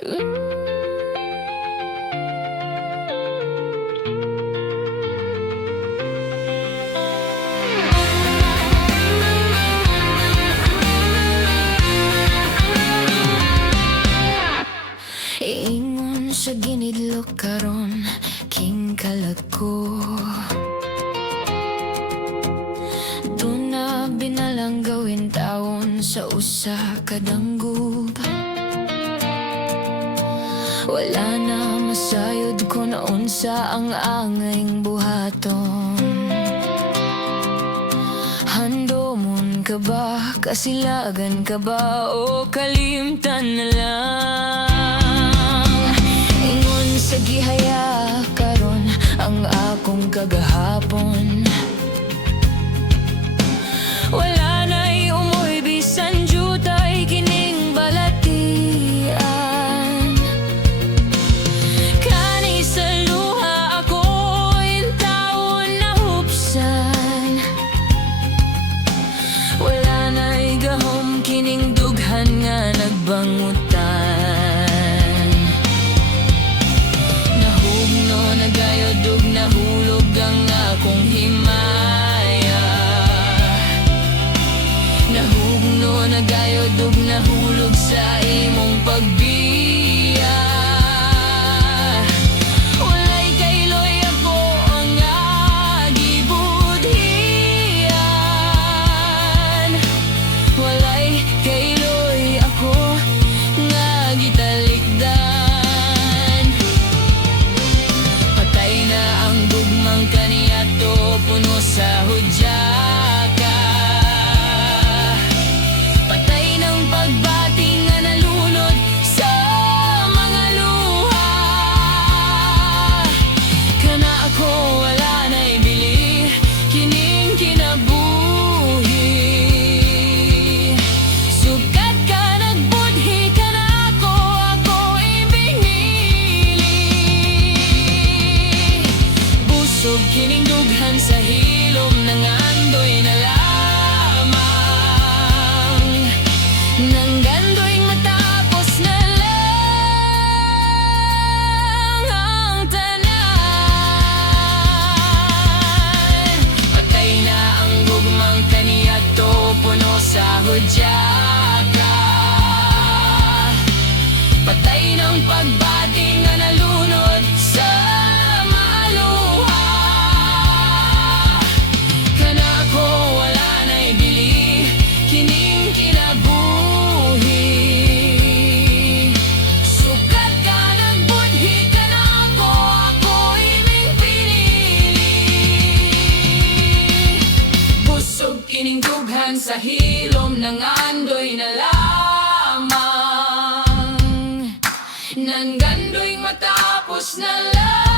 Ingon sa ginidlok karon king kalagko. Doon na binalang gawin taon sa usa kadanggog. Wala na masayod ko na unsa ang angayng buhaton. Handomon ka ba, kasilagan ka ba, o kalimtan na lang? Ingon sa gihaya karon ang akong kagahapon. Wala na'y umoy bisan jutay kining balatian. Kani sa luha ako'y taon na hupsan. Wala na'y gahom kining dughan nga nagbangutan. Nahugno nagayod dug nahulog ang akong himaya. Nahugno nagayod dug nahulog sa imong pagbiya. Walay kailoy ako ang gibudhian. Walay kailoy ako nga gitalikdan. Patay na ang gugmang kaniadto puno sa hudyaka. Patay ng pagbati nga nalunod sa mga luha. Kana ako wala na'y bili kining kinabuhi. Sukat ka nagbudhi ka na ako ibinili. Busog kining dughan sa hilom ng andoy na lamang. Nang gando'y matapos na lang ang tanan. Patay na ang gugmang kaniadto puno sa hudyaka. Patay ng pagbati nga nalunod sa maluha. Kana ako wala na'y bili kining kinabuhi. Sukat ka nagbudhi ka na ako iming pinili. Busog kining dughan sa hilom ng andoy na lamang. Nang gando'y matapos na lang